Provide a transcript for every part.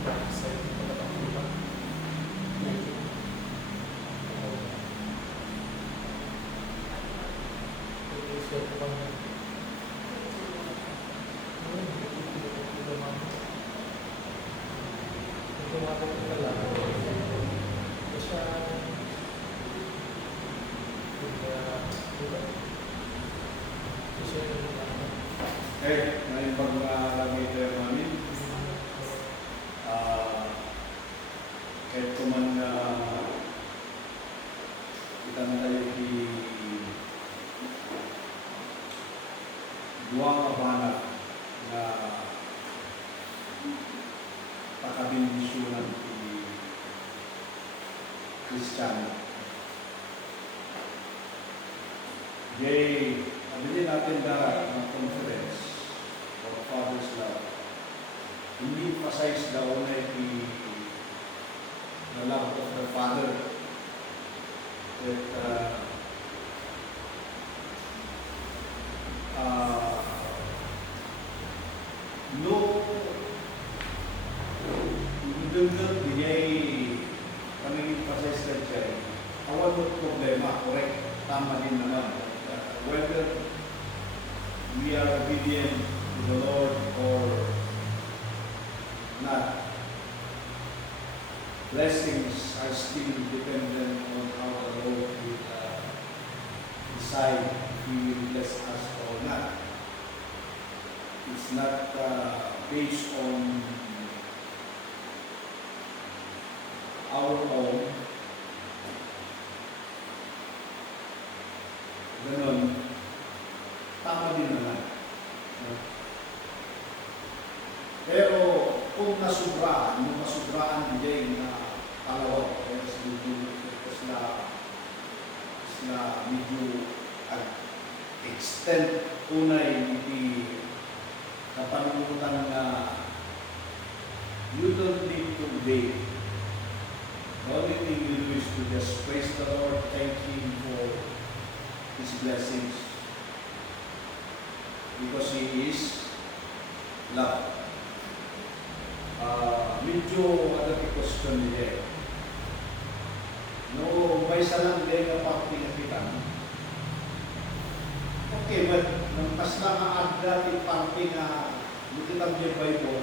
Okay, ngayon pag-aalamay tayo namin. Kahit kuman na kita na tayo buwang abana na pakabindisyonan ni Kristiyano. Yay! Abili natin na conference of Father's Love. Hindi emphasize daw na the love of the Father that no dengdeng dinyay kami emphasize na siya. Awan mo problema, correct, tama din naman. Whether we are obedient to the Lord or not, blessings are still dependent on how the Lord will decide if He will bless us or not. It's not based on our own. Ganon, tama din naman. Pero kung nasubraan, yung masubraan din na kalawag, kaya sila medyo extend unay hindi kapanunutan na you don't need to obey. The only thing you do is to just praise the Lord, thank Him for His blessings, because He is love. Medyo ada question niya. No, may salang din na pagpinatikan. Okay, but nang pas na maagda yung parte na bukitang niya Bible,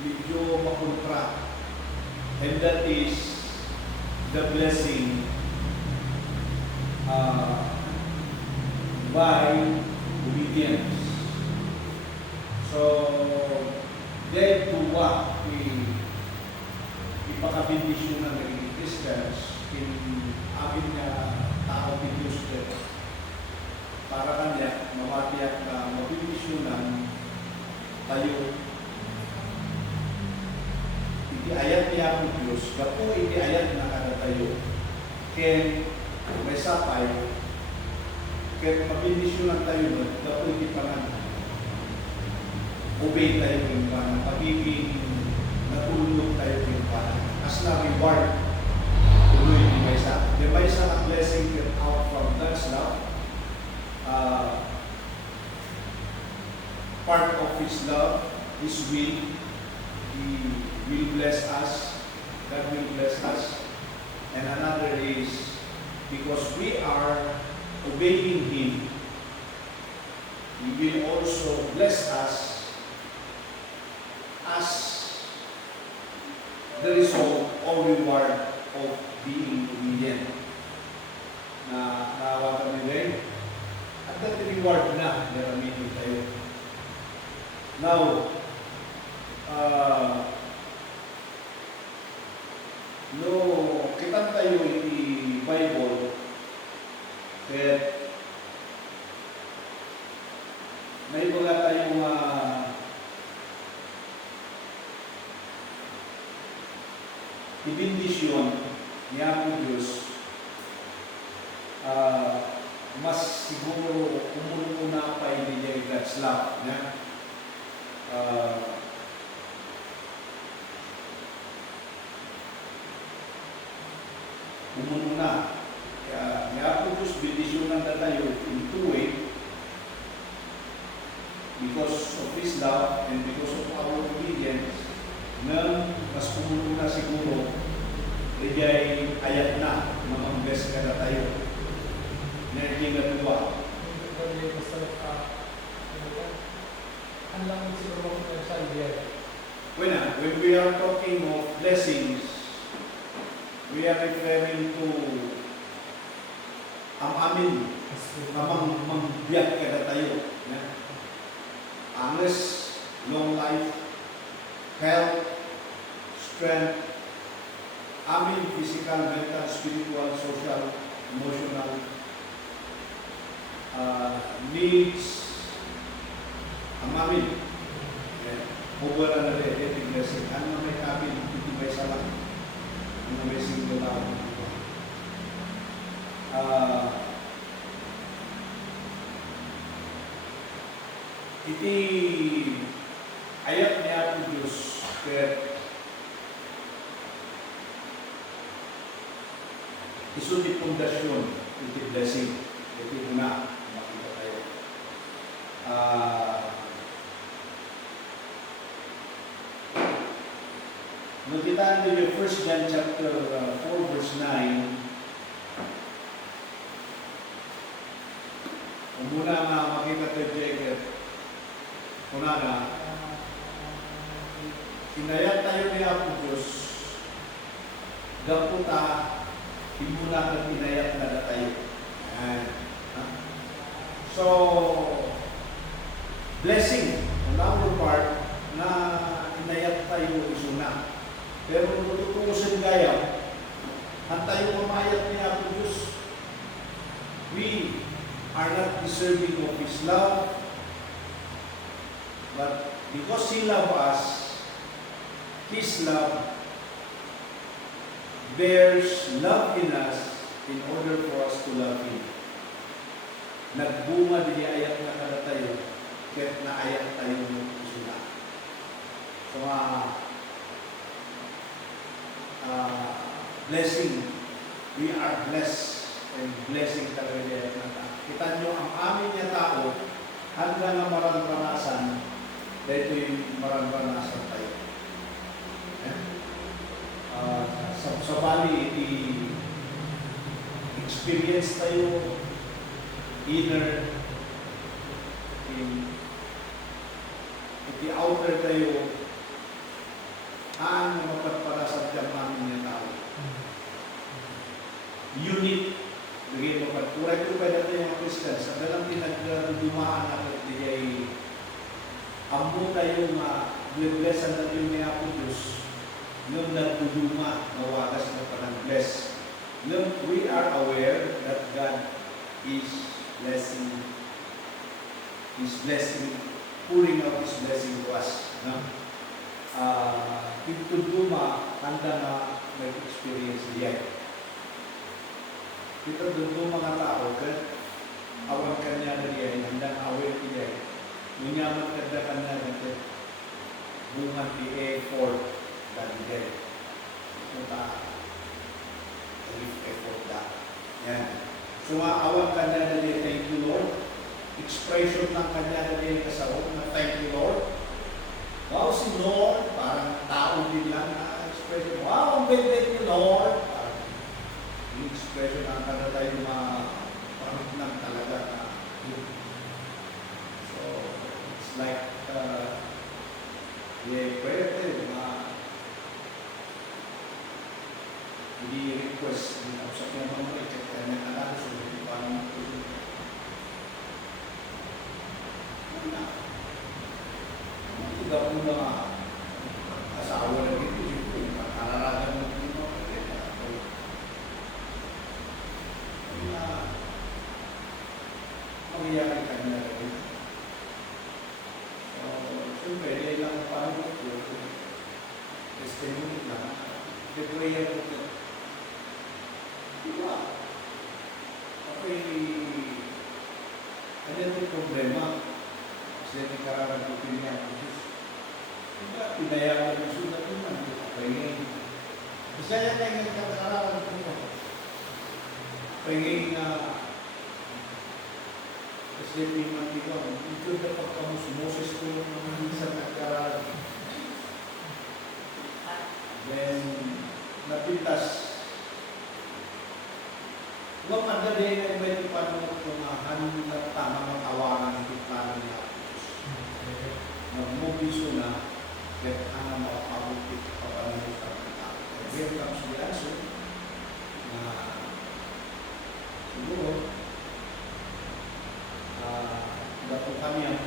medyo makontra. And that is the blessing by obedience. So, dahil tuwa ipakabindisyon ng naging Christians in amin na tao ni Diyos para kanya mawatiyak na mabindisyonan tayo. Itiayat niya ang Diyos, gapo itiayat na kada tayo. Kaya may sapay, kaya mabindisyonan tayo nun, gapo itipangan. Obey tayo ng Pana, pagiging natulog tayo ng Pana. As na reward, tuloy ni Maysa. Di Maysa ang blessing get out from God's love. Part of His love, His will. He will bless us. God will bless us. And another is, because we are obeying Him, He will also bless us as the result or reward of being obedient. Na naawa kami din. At that reward na naramitin tayo. Now, no, kita tayo yung Bible that may mga tayong ibindisyon niya po Diyos, mas siguro umuna pa hindi niya God's love niya. Umuna. Kaya niya po Diyos, bindisyonan na tayo in two way. because of His love and because of our obedience, nang mas pumulong na siguro, rijay ayat na, mamanggas ka na tayo. Naging natuwa. When we are talking of blessings, we are referring to ang amin, amang magbiyak ka na tayo. Honest, long life, health, strength, amin, physical, mental, spiritual, social, emotional, needs, ang amin. Mubala na rin, dating blessing. Ano na may amin, hindi may salang. Ano na may single lang. Iti ayat niya po Diyos kaya iso di pundasyon iti blessing iti una makita tayo Nakitaan din yung 1 John chapter 4 verse 9. Kung muna nga makita tayo Jacob, kuna na, inayat tayo ni Apo Diyos, gaputa, himula kang inayat na tayo. So, blessing, on our part, na inayat tayo isuna. Pero kung tututusin gaya, ang tayo mamayat ni Apo Diyos, we are not deserving of His love, but because He loves us, His love bears love in us in order for us to love Him. Nagbunga din ayat na kada tayo, kahit na ayat tayo ng isuna. So, blessing. We are blessed and blessing talaga niya. Kita nyo, ang amin niya tao, hanggang na maranasan, dahil ito'y maranasan tayo. Sa bali, experience tayo, inner, iti outer tayo, ang magpapalasan dyan namin niya tao. Unit. Bigay mo pagkuray ko pa natin yung Christian. Sa dalang pinagdumaan natin ay amo tayo blessan natin ni Apo Diyos nung nagduduma nawagas na parang bless. Nung we are aware that God is blessing, pouring out His blessing to us. No? Pagduduma, handa na nag-experience diyan. Kita doon mga tao, awan kanya na diyan, hanggang aware diyan. Munyaman kada kanya natin, bungan effort dan diyan. Punta, effort da. Yan. So, awan kanya na diyan, thank you Lord. Expression ng kanya na diyan kasawag na thank you Lord. Wow, si Lord, parang tao din lang na expression. Wow, thank you Lord. Yung expression na kada tayo parang lang talaga na so it's like prayer tayo hindi request hindi ako sa kanya mga i-check tayo na kalala so hindi pa naman ito wala hindi ako mga asawa na dito yung makararagan mo mangyayari ka na rin. So, siyempre, dahil lang ang panahon ko, testimony lang, prayer ko ito. Diba? Okay, ano yung problema? Kasi yung kararang ko pinaya ko Diyos. Diba? Pinaya ko yung sunat naman. Okay. Kasi yan yung kararang ko pinaya. Paging kasi piman ikaw, ito na pagkamusmos biso na kahit ang mapapabukit papanalitan ng tao. And here comes the answer na siguro dapat kami ang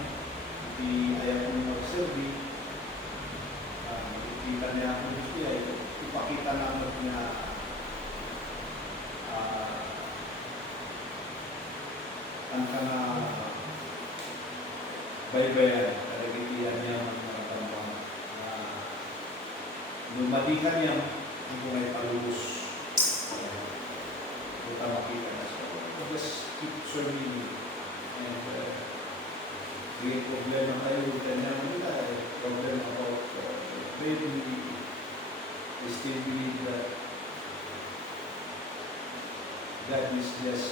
ayaw ko ng survey, ipita niya ako gusto ay ipakita namin niya ang kana baybayan, karagitian niya mga tambang lumadikan niya kung may palubos. Kita makita na siya. Just keep serving and create problema tayo, ganyan nila, problema about maybe we still believe that God is just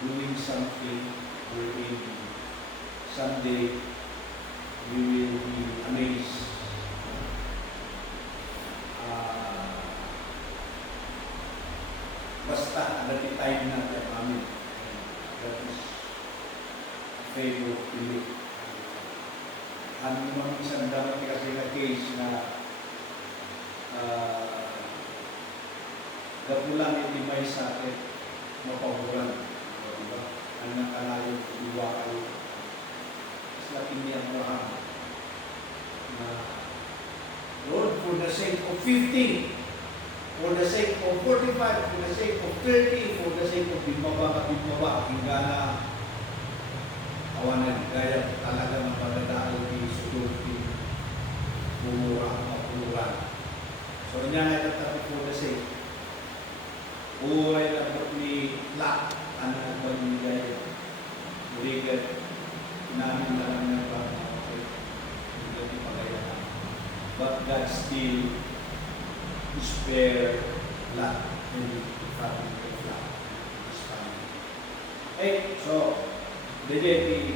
doing something wherein someday we will be amazed. Basta at the time natin, amen. That is favor of belief. Ang mga isang dapat kasi na case na gapulang itimay sa akin mapaboran. Diba? Ang nakalayo, iwa kayo. Mas laki niya Abraham na Lord, for the sake of 50, for the sake of 45, for the sake of 30, for the sake of bimaba, hingga na awanan, gaya talaga ng pagdadaan ni Sudurti, pura. So, niya ay tatapos for the sake. Uway dapat ni Lak, anak ba ni Gaya, berikat, namin na lang ng pagkakapit, hindi natin pagkayaan. But God still spare Lot and the family of Lot, his family. Okay, so, Dede,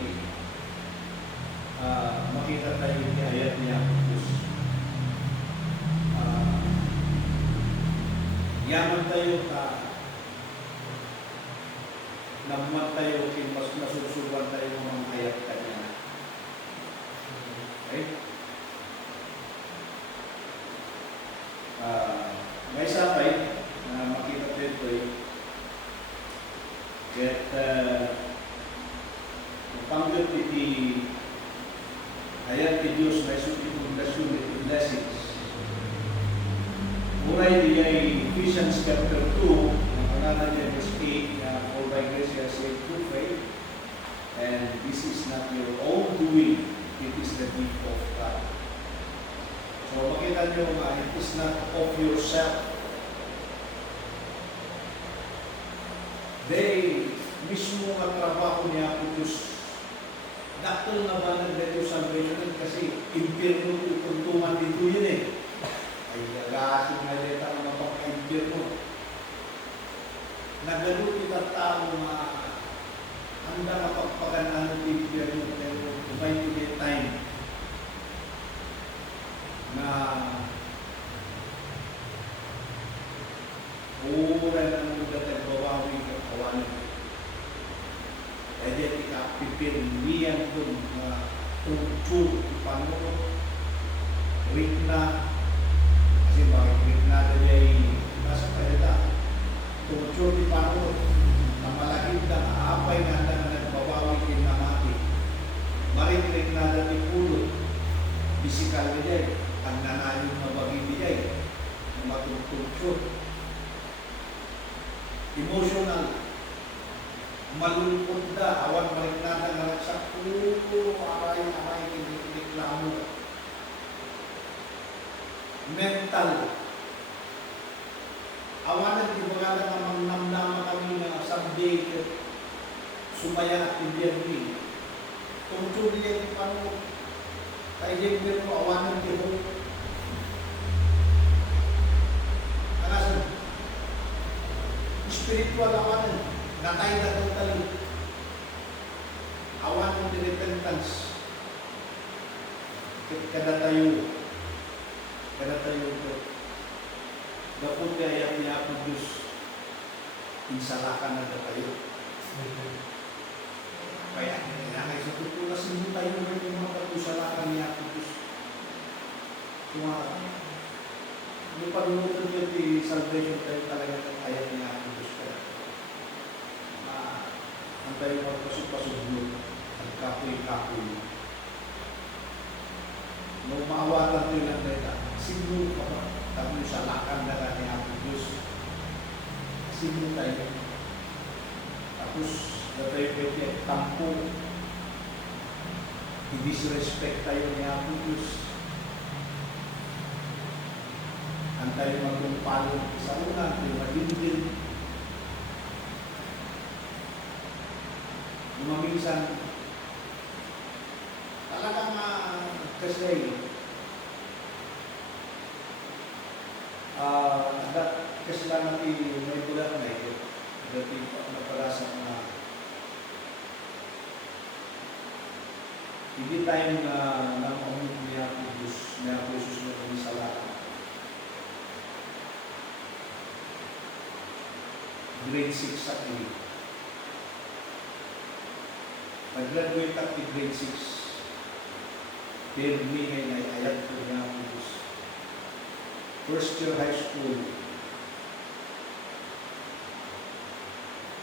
makita tayo yung ayat niya, yaman tayo naman tayo, mas nasusuban tayo ng mga ayat kanya. Okay? May sabay na makita tayo ito panggat iti ayat ni Diyos na isupipundasyon iti blessings. Muna iti ay Ephesians chapter 2, ang pangalan niya verse 8, na all by grace you are saved through faith, and this is not your own doing, it is the gift of God. So makita niyo it is not of yourself. They mismo ang trabaho niya Diyos. Dakto na ba nagdito sa salvation kasi impirno ituntungan dito yun eh. Ay agasing na leta ang mapaka-impirno. Nagano kita tao na handa kapagpaganan ng impirno pero tumay to the time na uran ang muda tagbawawi ng kawanan. Kaya kita pipirmiyan doon na tungtug ipanunod, rikna, kasi bakit rikna na niya nasa palita, tungtug ipanunod, na malahid na aapay na handa na nagbawawi din na mati. Marit rikna na ni pulot, bisikal na niya, ang nanayong na bagay niya, na matungtug. Emotional, malulungkot na, awan marinada na sa aray, reklamo. Mental, awanan di mga na mamnamnama kami na someday sumaya at impirni. Tungtong niya yung pano, kaya yung pero awanan di mo. Alasan, spiritual awanan. Natay na totally. Awan ng repentance. Kada tayo ito. Dapot kaya niya ako Diyos. Insalakan na tayo. Kaya kailangan sa tutulas hindi tayo ng mga yung panunutan nyo di salvation tayo talaga ayat niya ang Diyos ka. Ang tayo magpasok-pasok nyo, ang kapoy-kapoy. Nung maawatan nyo lang tayo, sino ka ba? Tapos sa lakang na ni ang Diyos. Sino tayo? Tapos na tayo pwede tampo. I-disrespect tayo ni ang Diyos. Ang tayo magpapalo sa una, tayo magiging. Lumaminsan, talagang kasi kasi lang natin may bulat na ito. Dati naparasa na hindi tayo na maunod niya po Diyos, niya po Jesus na kami sa lahat. Grade 6 sa kini. Nag-graduate at grade 6. Third me ngayon ay ayat ko niya po Diyos. First year high school.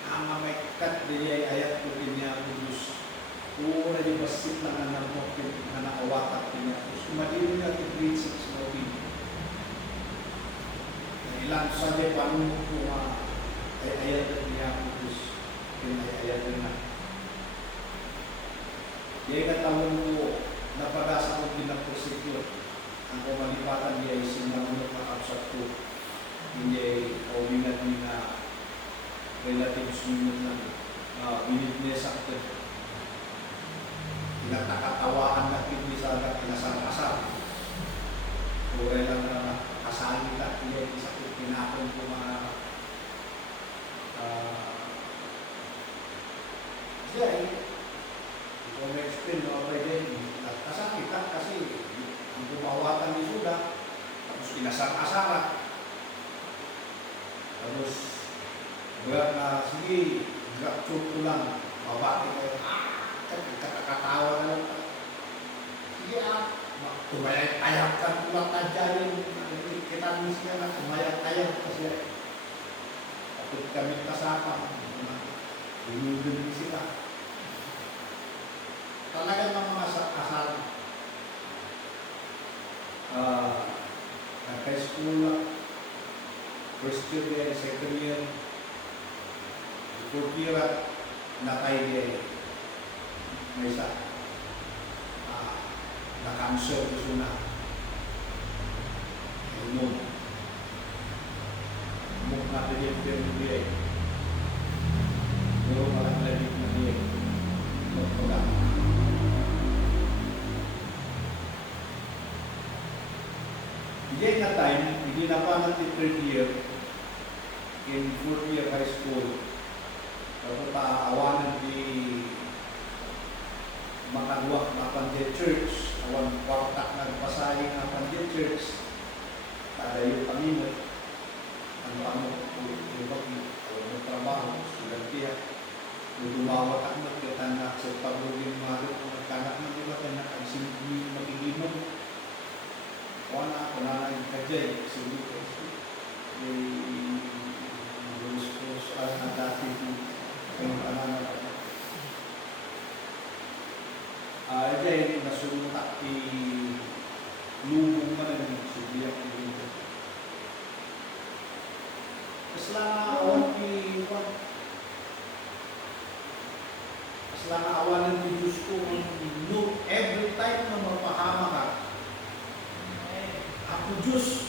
Ang may kat din ay ayat ko din niya po Diyos. Kung na yung basit na anak mo, na nakawatak din niya po Diyos. Kumadili niya at grade 6 na ulit. Ilang sabi paano mo po ay ayat niya po Diyos. Ayat na. Yung katawang mo, napagasa ko pinaprosecute. Ang kumalipatan niya ay sinamunod na kapsat ko. Hindi ay umingat niya na relatives minute na minute niya sa akin. Tinatakatawaan na hindi sana pinasal-asal. Kuray lang na kasalit at niya ay sakit. Pinakon ko siya ay kung may explain na already, kasakit kasi ang bumawatan ni Suda, tapos pinasar-asaran. Tapos, berat na, sige, gratitude ko lang, mabati kayo, kakatawa na lang. Sige tumayag-tayag ko lang na dyan, kita misya na, tumayag-tayag kasi. Tapos kami kasama, binubili sila. Talagang mga asal. High school, first year, second year, fourth year, natay niya. May isa. Na-cancer gusto na. Umog. Umog natin yung pinag-ibig. Pero malang labit na niya. Magpagano. Hindi na time, hindi na pa natin third year, in fourth year high school, tapos paawanan di makaduwak na Pandian Church, awan kwartak na pasayang na Pandian Church, tada yung Panginoon, ano, yung trabaho, sulantiya, yung dumawat ang nagkatanak sa pagulong marot, kung nagkanak na diba, kaya nakagsimpi magigimong, wala ako na yung kajay, sige ko yung gusto na dati yung pananap ako. Kajay, nasuntak lubong man yung subiyak ko dito. Kasla na awan kasla na awanan ng Diyos ko, every time na mapahama ka, ako Diyos,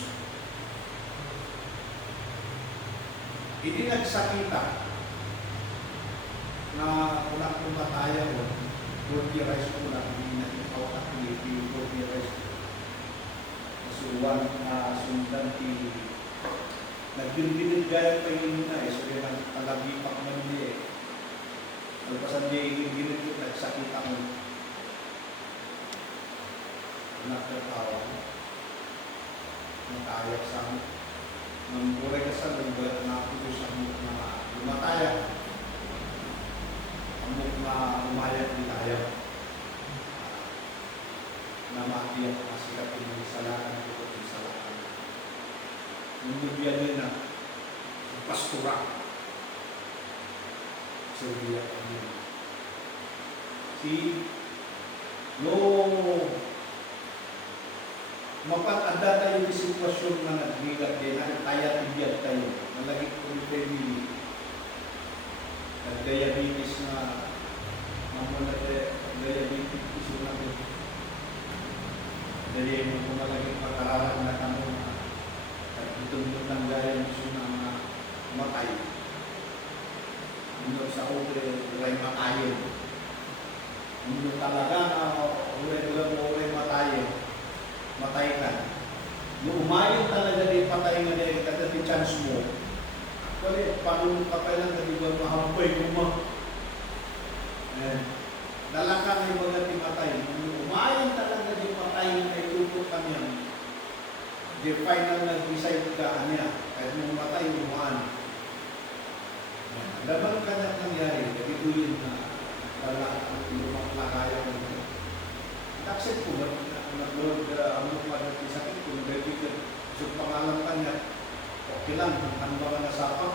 hindi nagsakita na unang pumataya ko, fourth-year-ize ko lang, hindi nag-ikaw at hindi fourth-year-ize ko. Kasuwan na sundan nagdindinig gaya pa yun na so yun ang talagipak man niya Alpasan niya yung ginit ko, nagsakita ko. Nakatawa ko. Natayak sa amin. Nang buray ka sa lugar na ako sa amok na lumataya. Amok na umayat ni tayo. Na makiyak na sila pinag-isalakan ko at isalakan. Yung nubya nila, yung pastura. Serbia. Si, no, mapatanda tayo di sitwasyon na nagbigat din, kaya tibiyat tayo, nalagit ko yung family, nag-diabetes na, diabetes issue natin. Jadi mo kung malagit makararan na kamo at itong ng gaya gusto na matay. Hindi sa ure, uray matayin. Hindi talaga na uray matayin. Matay ka. Yung umayon talaga din patay nga din, kada di chance mo. Actually, paano patay lang na di ba mahampay mo? Dalaka na yung mga timatay. Umayon talaga di patay nga itutok kami yan. Di final nag-decide ka niya. Kahit nung matay, umaan. Dapat kanya nangyari, nagituloy na wala ang lumang nakaya mo. Accept ko ba nag-load ang mga sakit ko, nag-load so pangalan kanya, okay lang, ang mga nasapa.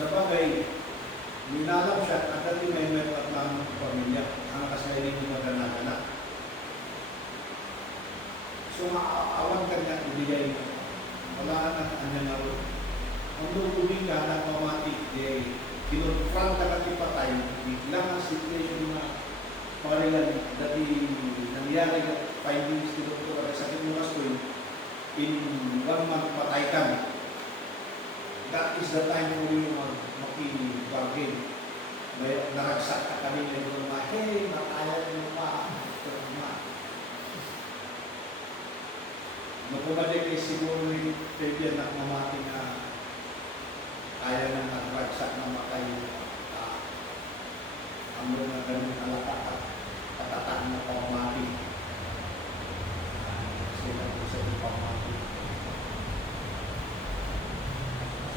Sa bagay, minalam siya, at dati may metat ng pamilya, ang nakasayarin yung magana-anak. So maawan kanya, ibigay mo. Wala na kanya nga rin. Ang lubugin ka na pamatik, kinonfront ka natin patay, biglang ang situation na parilan dati nangyari na 5 minutes to doktor at sakit mo kastoy, in 1 month patay ka. That is the time mo yung maki-bargain. Naragsak ka kami na yung mga, hey, mataya mo pa. Nagpumalik ay siguro yung pwede na mamati na kaya nang nagragsak na matay ang mga ganun alaka at katataan na pamati. Sila po sa pamati.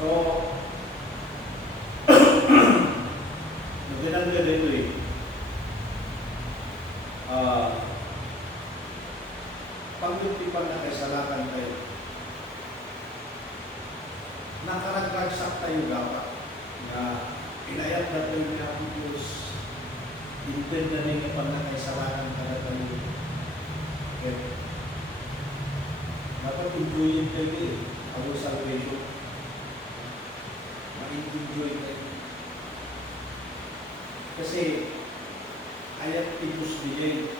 So, nagdinangga dito pag-utipan na kaisalakan kayo. Nakaragagsak tayo dapat na inayat na tayo ng Diyos, intend na nila pag nakaisalakan ka na tayo. Dapat enjoyin tayo our salvation. Ma-enjoy tayo. Kasi ayat Diyos nila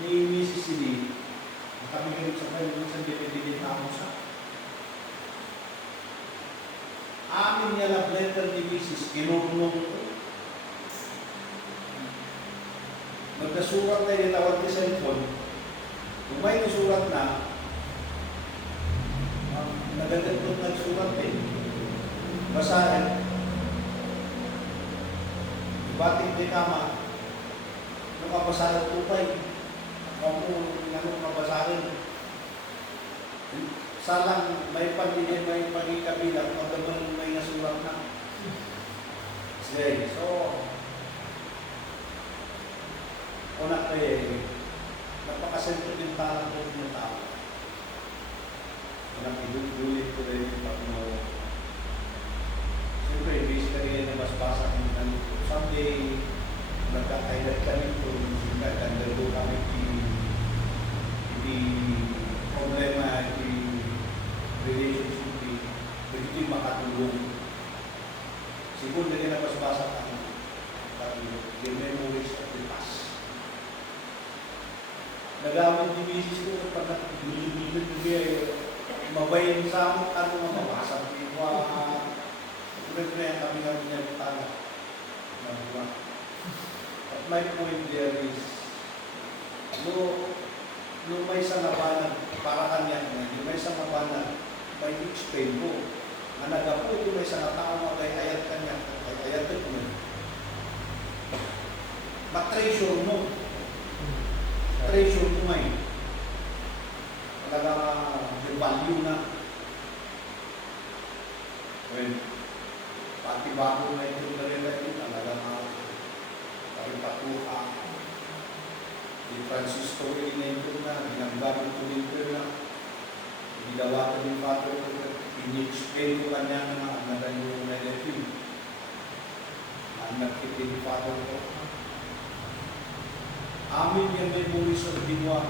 ni Mrs. Lee, kami kayo sa kayo sa dipendente na ako sa amin niya love letter ni Mrs. kinunong ko. Magkasurat tayo tawag ni cellphone. Kung may nasurat na, nagagat ko nagsurat din. Basahin. Batik ni kama. Nung kabasahin tupay. Ako nang mabasahin. Salang may pagdinin, may pagkikabilang, pagdaman may nasulat na. Sige, so, una ko napakasentimental po ng tao. Walang ilulit ko rin yung pag-mo. Siyempre, base ka rin na basbasa ng ganito. Someday, magkakailat ka nito, nagkakandalo kami di problema, di relationship, di makatulong. Siguro na rin nabasbasa ka the memories of the past. Nagamit ni Mrs. ko pag nag-bilibid mabayin sa amin, ano nga mabasa ko yung kami nga niya tala. At my point there is, no may isang labanan, para kanya, no may isang labanan, may explain mo. Ang nagapo, yung may isang tao na kay ayat kanya, kay ayat ko. Ma-treasure mo. Treasure mo ngayon. Talaga yung value na. When pati bago na ito na rin natin, talaga na pagpatuha. Yung transistor na ito gamit ko din ko na ginawa ko yung father ko, in-explain ko kanya na ang yung relative. Ang nagkitin yung father ko. Amin yung memories of Diwa.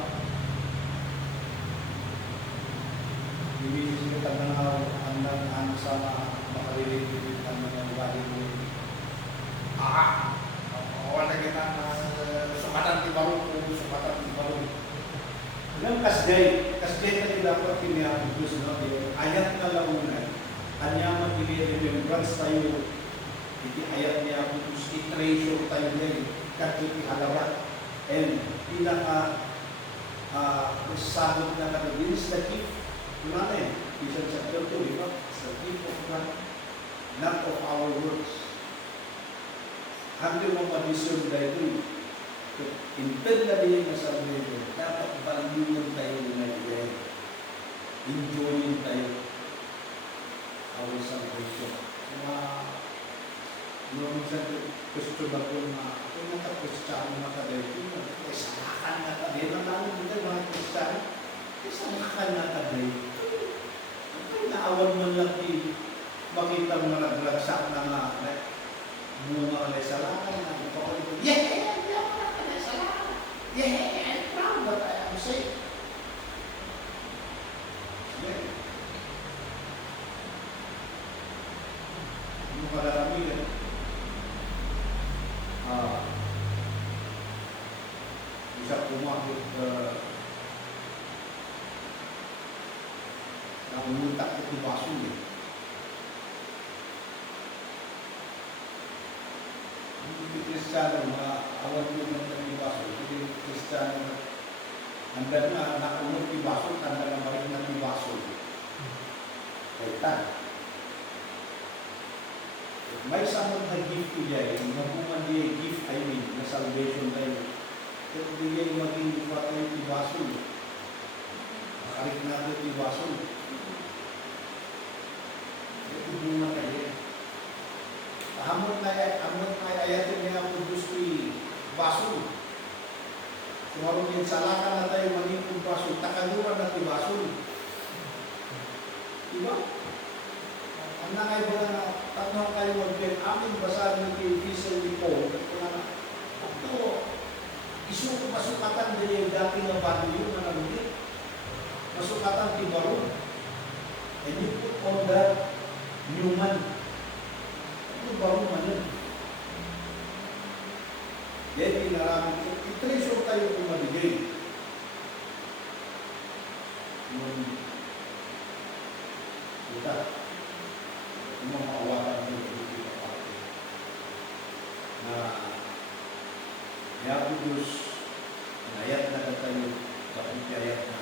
Ibigis ko ang sama makalilitin ang mga ugali mo. Wala kita na sumatan ti barong o sumatan ti barong. Ilang kasday na dapat kiniyang Diyos na ayat na launan. Kanya mag-remembrance tayo. Iti ayat niya ang Diyos, i-treasure tayo niya. Kakiti halawa. And sabot na kanagin is the gift. Kumana eh. Isa sa chapter 2, diba? It's the gift of God, not of our works. Hanggang mo ma-discern dahil intend na din na sa medyo, dapat valuein tayo na yun. Enjoyin tayo our salvation. Minsan question ako na ako naka-Kristiyano na kadayto, salakan na kadayto. Ang mga mga Kristiyano, salakan na kadayto. Naawan mo lang makita mo naglagsak na nga bunga ulit sa lakay na ipakalit ko, yeah, I'm proud that I am saved. Yeah. Yung kalaramihan, isa pumakit na umuntak ko yung baso niya. Hindi Kristiyano, awal mo ng tibaso. Hindi Kristiyano, hanggang na nakunod tibaso, hanggang na marik na tibaso. Kaitan. May samot na gift ko dyan, mabuman diya gift, na salvation tayo. Pero diya maging iba tayo tibaso. Makarik natin tibaso. Ito bunga tayo. Amot na ayatin niya ang gusto baso. Sumarong yung salakan na tayo maging baso, takaluran na ti baso. Diba? Ang nakay ba na tanong kayo mag-ben, amin basahin ng Ephesians report, ito, isuko masukatan din yung dati na value na nabigit. Masukatan ti baro. And you put on that human. Ito bago man yun. Yan tinaramin ko. I-treasure tayo kung maligay. Kita. Yung mga awakan ko yung kapatid. Na Yapo Diyos, inayat na tayo sa pagkayat na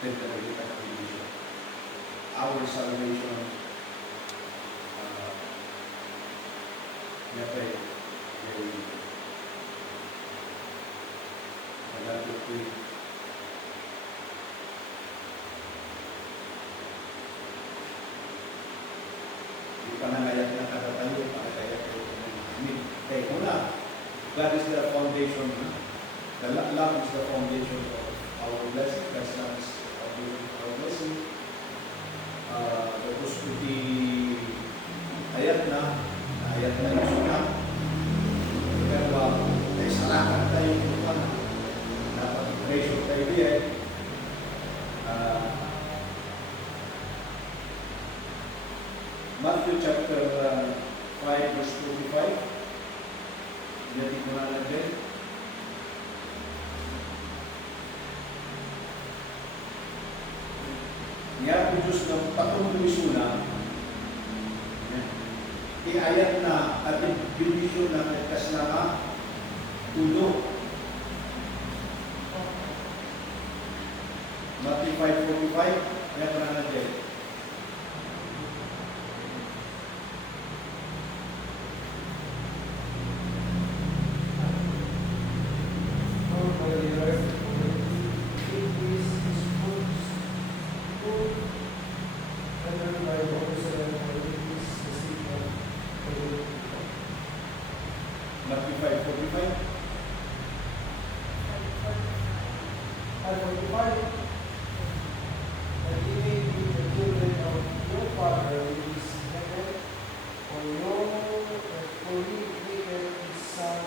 tentarita ng Diyos. Our salvation Nyapay, very malapit ko di panangayat ng katatayo, panangayat ko ng kaya una, God is the foundation, the love is the foundation of our blessing, that's not our blessing. Tapos kuti ayat na yung sunak. Pero ay salakan tayo kung ano. Dapat i-treasure tayo diyan. Matthew chapter 5 verse 45. Hindi ko na natin. Niya po Diyos na patungkol isuna. Iayat na at ibibisyo na nagkas na tulo. Matthew 5:45, kaya pa na natin. Matthew 5:45. 45. That ye may be the children of your Father which is in heaven, for he maketh his sun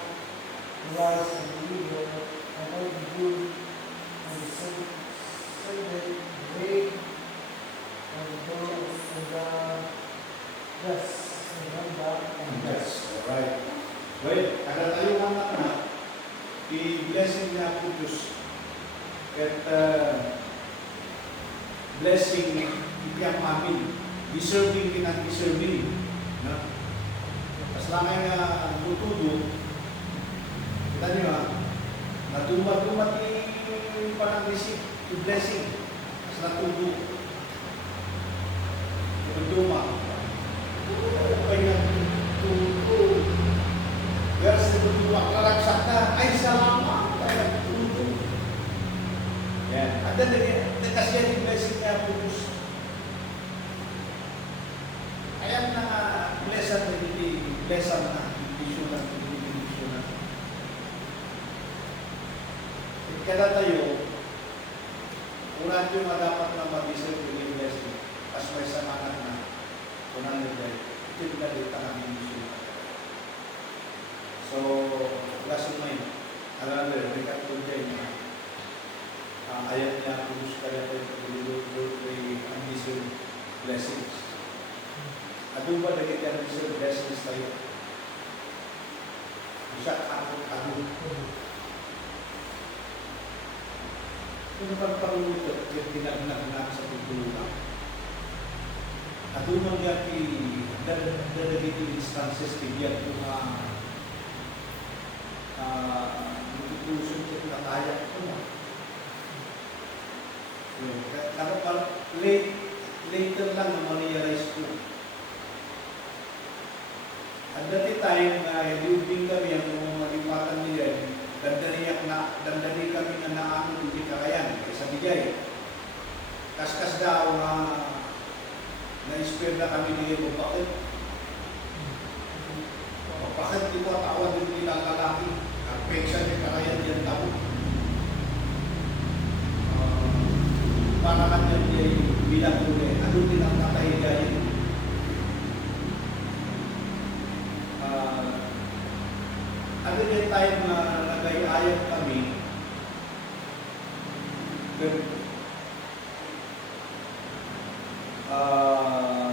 rise on the evil and on the good, on the same rain on those and the just and the Yes, alright. Well, kada tayo mga anak, i-blessing niya po Diyos. At blessing ipiyang amin. Deserving din ang deserving. No? As lang ay tutudo, kita niyo natumat-tumat yung parang receive, yung blessing. As natudo. Tuma. Kaya tutudo. Pero sa tutuwa, karagsak na, ay salamat, tayo tutudo. Yan. At kasi yan yung blessing niya po Diyos. Kaya na blessan na hindi blessan na divisionan, hindi divisionan. Kaya tayo, kung natin yung dapat na mag-isip yung blessing, as may samanan na, kung ano dahil, ito yung nalita namin yung so, last night, alam mo, may katulad niya, ayat niya, kung kaya tayo pag-uloy ang deserve blessings. At doon ba nagiging ang deserve blessings tayo? Siya, ako. Kung pagpalutot, yung tinagnak natin sa tutulungan. At doon mangyari, dadagiging instances, tibiyan kung nagtutusun sa pinataya ko na. Kaya parang later lang na ma-realize ko. At dati time na living kami ang mga malipatan nila, dandali kami na naamin hindi kakayan kaysa bigay. Kaskas daw na-spare na kami nila, bakit? Bakit di ko tawad yung pinakalaki? Ang peksa niya kakayan yan tao. Para kanya niya bilang uli. Ano din ang kakahigayin? Ano din tayo na nagay-ayat kami,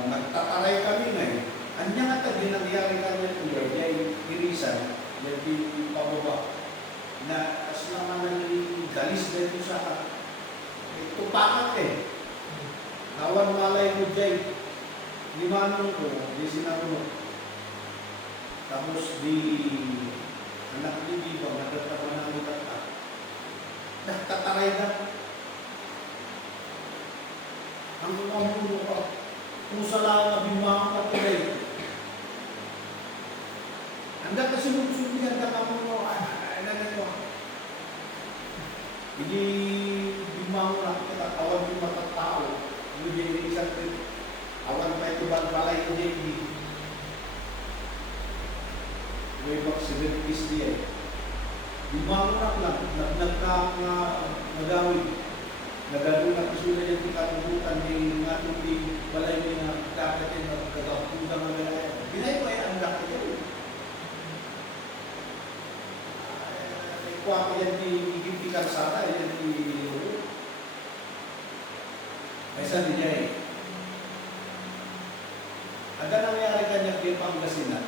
nagtataray kami ngayon. Anya nga tayo nangyari kanya tuloy, niya irisan, niya pababa, na as naman ng galis dito sa tupakat Nawan malay mo dyan, limanong ko, di sinabuno. Tapos di anak ni Biba, nagtataman ng utak ka. Nagtataray na. Ang umamuno ka, kung sa lang na bimang ka tuloy. Anda kasi nung anda ka mo, hindi bimang na kita, awan yung matatao. Hindi isang awan pa ito balay ko hindi. Way back 70s diya. Bimang na lang, nagawin. Nagano na kasula yan di kapubutan ni natin di balay ni na dapat yan na kagapulang na balay. Binay ko ay ang dapat yan. Kuha ko yan di higit kalsada, yan di Kaysa niya Ada nangyari kanya di Pangasinan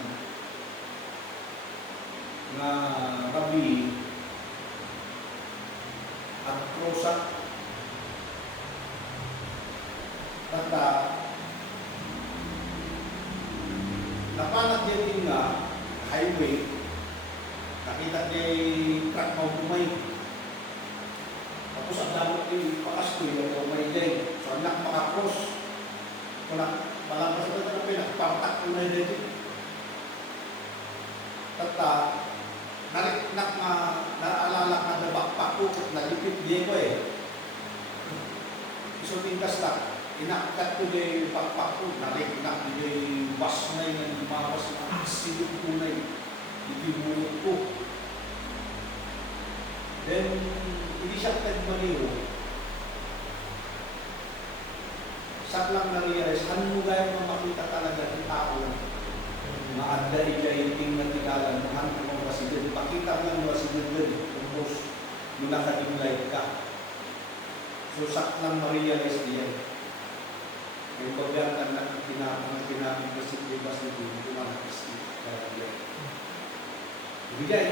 na Rabi at Rosa tata napanag niya din nga highway nakita niya truck mo bumay tapos ang damot yung pakastoy yung bumay din so anak makakros malampas ito na pinakpartak ko na dito tata naalala ka na bakpak ko nalipit diye ko iso tingkas na inakat ko yung bakpak ko naliknak yung bus na yung lumawas na asin yung kunay itibulot ko Then, hindi siya nagmaliw. Sak lang na-realize, ano mo gaya mo makita talaga ng tao lang. Maadla ika yung tingnan tigalan, mahan mo kasi din. Pakita lang mo kasi din, kumpos, mula ka yung life ka. So, sak lang ma-realize diyan. Yung pagyan na kinamit kasi libas na din, kumakasli. Bigay,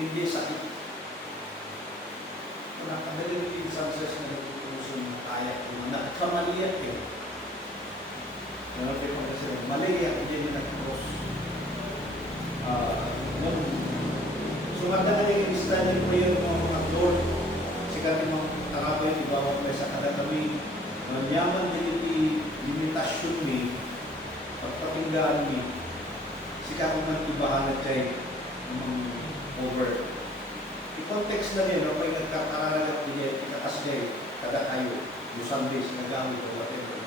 hindi sakit. Wala ka na rin yung success na nagtutusun na kaya. Nagkamaliyak eh. Nalapit mo kasi, maliyak hindi na nag-cross. So, maganda yung study ko yung mga Lord. Sikat yung mga karabay, ibawag kayo sa kada kami. Manyaman din yung limitasyon ni, pagpatinggaan ni, sikat yung ibahan at kayo. Over. I-context na niya, no? Pag nagkakaranagat niya, ikakas niya, kada tayo, yung Sundays na gamit o whatever.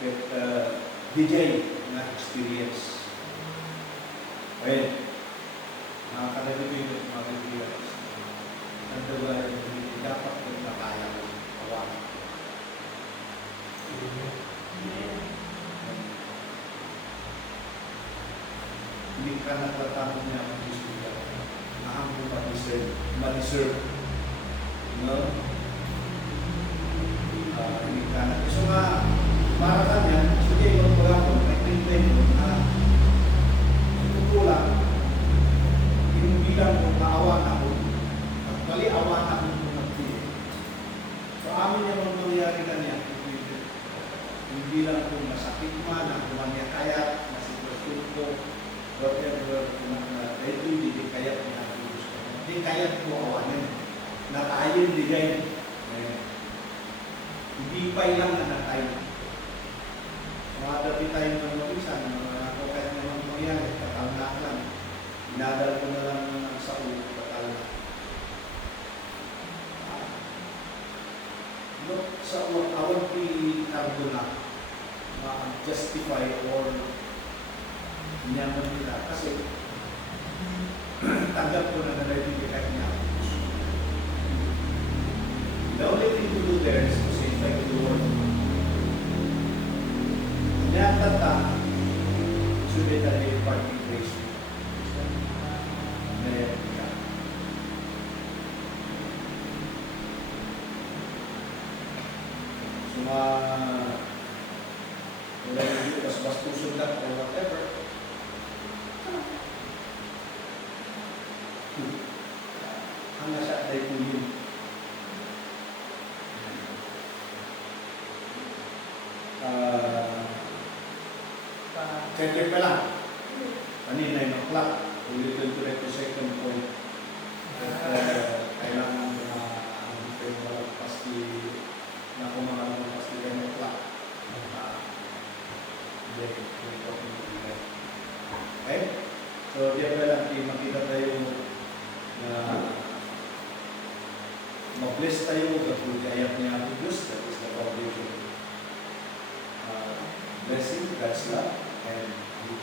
But, DJ na experience. Ayun. Nakakalabi ko yung mga experience. Nagdawa yung dapat kung nakaya mo. Awan. Hindi ka nagtatapon niya ang Diyos niya. Mahal mo ma-deserve. No? Hindi ka na. So nga, para kanya, sige, yung pagkakon, nag-maintain mo na tutulang, yung bilang mo, maawa na mo, at mali awa na mo mag-tiyo. So amin niya mang mangyari kanya, yung bilang ko masakit man, ang kumanya kaya, masitwasyon ko, whatever, ito hindi kaya pinag-uus ko. Hindi kaya ko awanin. Natayin digay. Hindi pa lang na natayin. Mga dati tayo ng mabisan, ako kahit naman mangyari, katalnak lang. Inadal ko na lang sa ulo, katalnak. Look sa awal pinargo na, ma-justify or nyaman nila kasi tanggap ko na na-identify niya. The only thing to do there is to say thank you, Lord. Nyatata should be the parting place. Suma wala yung dito, bas-bastusun lang or whatever. Ang nasa tayo po yun. Check pa lang. Kanina 9 o'clock. Ulitin ko rin second point. Kailangan na pasti na kumakalong pasti 10 o'clock. Okay? So, diyan ba lang makita tayo na mag-bless tayo kapag kayak niya ang Diyos. That is the foundation. Blessing, God's love. And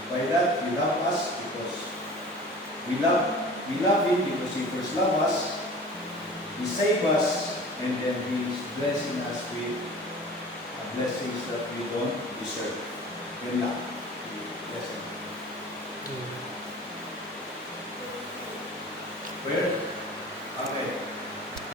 by that, He love us because we love Him because He first loved us. He saved us, and then He is blessing us with blessings that we don't deserve. Yan lang.